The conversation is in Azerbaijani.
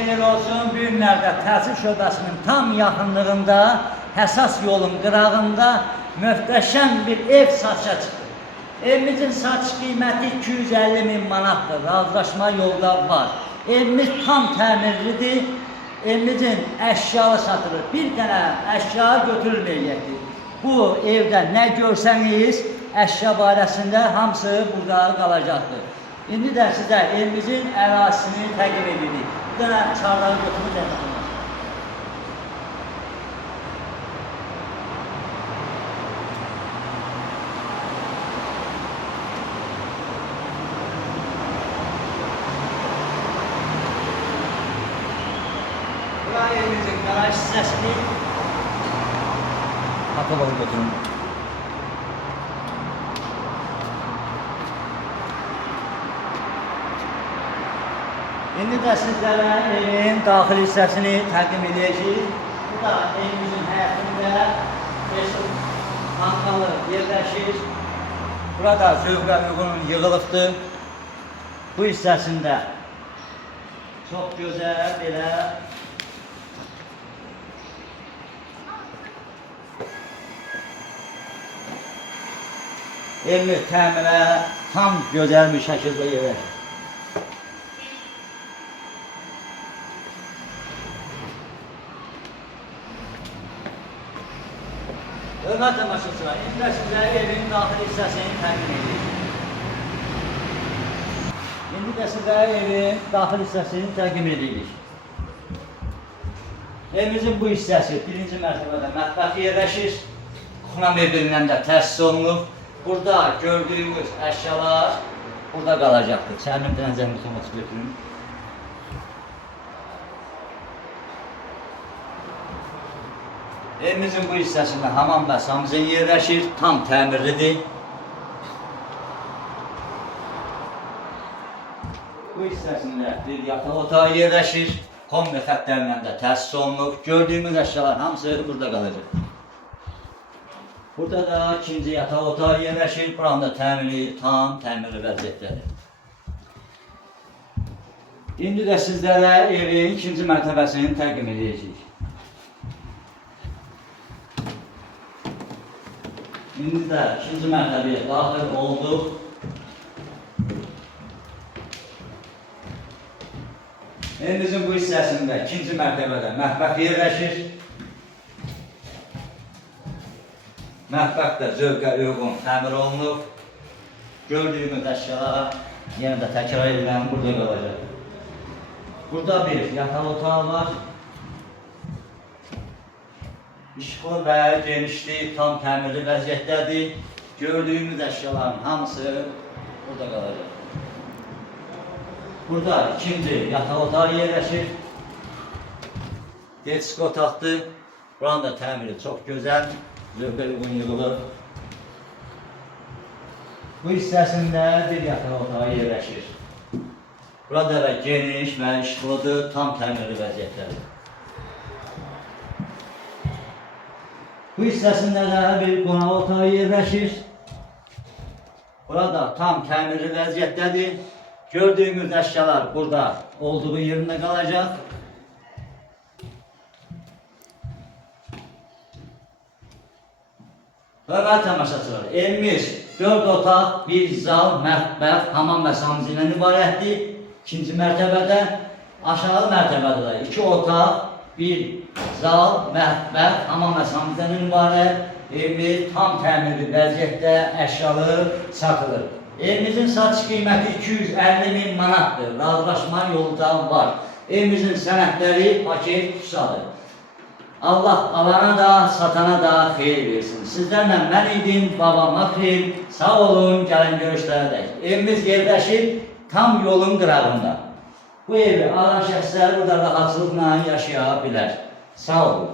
xeyir olsun. Bu günlərdə təhsil şöbəsinin tam yaxınlığında, həssas yolun qırağında möhtəşəm bir ev satışa çıxdı. Evimizin satış qiyməti 250 min manatdır. Razılaşma yolda var. Evimiz tam təmirlidir. Evimizin əşyalı satılır. Bir dənə əşya götürülməyəcəkdir. Bu evdə nə görsəniz, əşya barəsində hamısı burada qalacaqdır. İndi də sizə evimizin ərazisini təqdim edirik. Bir dənə çarları götürür dəqiq. Bura evimizin garaj hissəsini kapalı götürün. İndi də sizlərə evin daxil hissəsini təqdim edəcəyik. Bu da evimizin həyətində meşhur manqalı yerləşir. Burada zövqə uyğun yığılıbdır. Bu hissəsində çox gözəl belə evimiz təmirə tam gözəl bir şəkildə yerləşir. Hörmət tamaşaçılar, indi sizlərə evin daxil hissəsini təqdim edirik. İndi də sizlərə evin daxil hissəsini təqdim edirik. Evimizin bu hissəsi birinci mərtəbədə mətbəx yerləşir. Kuxna mebelindən də təsis olunub. Burada gördüyümüz əşyalar burada qalacaqdır. Çərmin dənəcəmi tomatı götürün. Evimizin bu hissəsində hamam və samizin yerləşir, tam təmirlidir. Bu hissəsində bir yataq otağı yerləşir, kombi xəttlərindən də təsis olunub. Gördüyümüz əşyalar hamısı burada qalacaq. Burada da ikinci yataq otağı yerləşir, buranın da təmiri, tam təmirli vəziyyətdədir. İndi də sizlərə evin ikinci mərtəbəsini təqdim edəcəyik. İndi də ikinci mərtəbəyə daxil olduq. Evimizin bu hissəsində ikinci mərtəbədə mətbəx yerləşir. Mətbəx də zövqə uyğun təmir olunub. Gördüyümüz əşyalar yenə də təkrar edilən burada qalacaq. Burada bir yataq otağı var. İşıqlı və genişli, tam təmirli vəziyyətdədir. Gördüyümüz əşyaların hamısı burada qalacaq. Burada ikinci yataq otağı yerləşir. Desko otaqdır. Buranın da təmiri çox gözəl, zövqə uyğun yığılır. Bu hissəsində bir yataq otağı yerləşir. Burada da geniş və işıqlıdır, tam təmirli vəziyyətdədir. Bu hissəsində də bir qonaq otağı yerləşir. Burada tam təmirli vəziyyətdədir. Gördüyümüz əşyalar burada olduğu yerində qalacaq. Hörmətli tamaşaçılar, evimiz 4 otaq, 1 zal, mətbəx, hamam və samizin ilə ibarətdir. İkinci mərtəbədə, aşağı mərtəbədə də 2 otaq, 1 zal, mətbəx, hamam və samizdən ibarət. Evimiz tam təmirli vəziyyətdə əşyalı satılır. Evimizin satış qiyməti 250 min manatdır. Razılaşma yolu da var. Evimizin sənədləri paket tutsadır. Allah alana da, satana da xeyir versin. Sizlərlə mən idim, babama xeyir. Sağ olun, gəlin görüşlərə. Evimiz yerləşir tam yolun qırağında. Bu evi alan şəxslər burada rahatçılıqla yaşaya bilər. Sağ olun.